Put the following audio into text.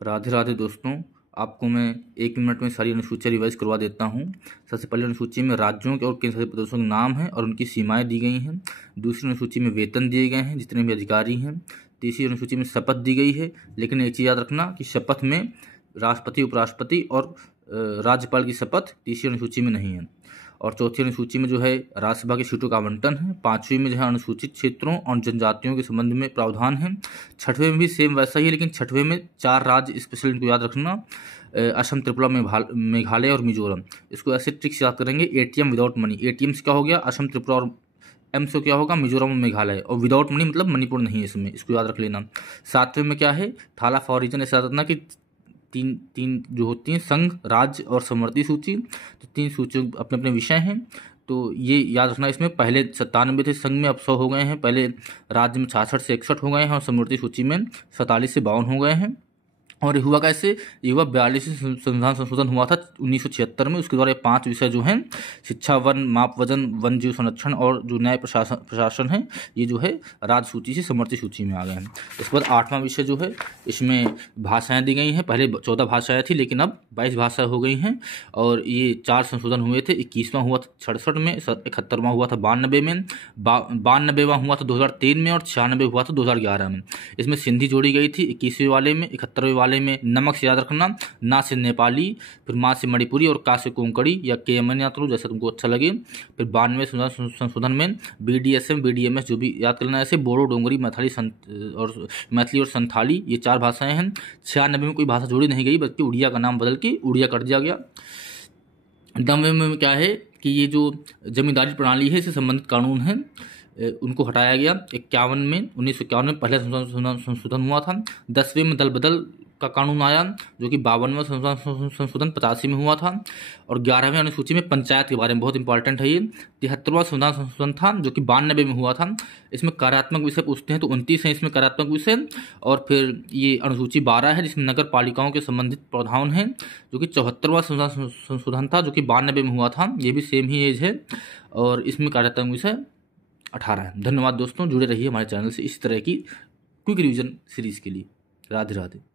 राधे राधे दोस्तों, आपको मैं 1 मिनट में सारी अनुसूचियाँ रिवाइज करवा देता हूँ। सबसे पहले अनुसूची में राज्यों के और केंद्र शासित प्रदेशों के नाम हैं और उनकी सीमाएं दी गई हैं। दूसरी अनुसूची में वेतन दिए गए हैं जितने भी अधिकारी हैं। तीसरी अनुसूची में शपथ दी गई है, लेकिन एक चीज़ याद रखना कि शपथ में राष्ट्रपति, उपराष्ट्रपति और राज्यपाल की शपथ तीसरी अनुसूची में नहीं है। और चौथी अनुसूची में जो है राज्यसभा की सीटों का आवंटन है। पांचवी में जो है अनुसूचित क्षेत्रों और जनजातियों के संबंध में प्रावधान है। छठवें में भी सेम वैसा ही है, लेकिन छठवें में 4 राज्य स्पेशल, इनको याद रखना, असम, त्रिपुरा, मेघालय और मिजोरम। इसको ऐसे ट्रिक से याद करेंगे। एटीएम विदाउट मनी, एटीएम से क्या हो गया असम, त्रिपुरा, और एम से क्या होगा मिजोरम और मेघालय, और विदाउट मनी मतलब मणिपुर नहीं है इसमें, इसको याद रख लेना। 7वें में क्या है थाला फॉर रीजन, ऐसा याद रखना कि तीन जो होती हैं संघ, राज्य और समवर्ती सूची। तो 3 सूचियों अपने अपने विषय हैं, तो ये याद रखना। इसमें पहले 97 थे संघ में, अब 100 हो गए हैं। पहले राज्य में 66 से 61 हो गए हैं और समवर्ती सूची में 47 से 52 हो गए हैं। और ये हुआ कैसे? ये हुआ 42वें संविधान संशोधन हुआ था 1976 में। उसके द्वारा 5 विषय जो हैं शिक्षा, वन, माप वजन, वन जीव संरक्षण और जो न्याय प्रशासन है, ये जो है राज्य सूची से समवर्ती सूची में आ गए हैं। इसके बाद 8वां विषय जो है, इसमें भाषाएं दी गई हैं। पहले 14 भाषाएं थी, लेकिन अब 22 भाषाएं हो गई हैं। और ये 4 संशोधन हुए थे। 21वां हुआ था 66 में, 71वां हुआ था 92 में, 92वां हुआ था 2003 में और 96 हुआ था 2011 में। इसमें सिंधी जोड़ी गई थी 21वें वाले में। 71वें वाले में नमक से याद रखना, ना से नेपाली, फिर माँ से मणिपुरी और का से कोंकणी या केएमएन याद करो जैसा तुमको अच्छा लगे। फिर 92वें संशोधन में बीडीएसएम, बीडीएमएस जो भी याद कर लेना, ऐसे बोडो, डोंगरी, मैथिली और संथाली, ये 4 भाषाएं हैं। 96 में कोई भाषा जोड़ी नहीं गई, बल्कि उड़िया का नाम बदल के उड़िया कर दिया गया। 90वें में क्या है कि ये जो जमींदारी प्रणाली है इससे संबंधित कानून है, उनको हटाया गया। 1951 में पहला संशोधन हुआ था। 10वें में दल बदल का कानून आया, जो कि 52वें संशोधन 85 में हुआ था। और 11वें अनुसूची में पंचायत के बारे में, बहुत इंपॉर्टेंट है ये, 73वां संविधान संशोधन था, जो कि 92 में हुआ था। इसमें कार्यात्मक विषय पूछते हैं, तो 29 है इसमें कार्यात्मक विषय। और फिर ये अनुसूची 12 है, जिसमें नगर पालिकाओं के संबंधित प्रावधान है, जो कि 74वां संशोधन था, जो कि 92 में हुआ था। ये भी सेम ही एज है। और इसमें कार्यात्मक विषय 18 है। धन्यवाद दोस्तों, जुड़े रहिए हमारे चैनल से इस तरह की क्विक रिवीजन सीरीज के लिए। राधे राधे।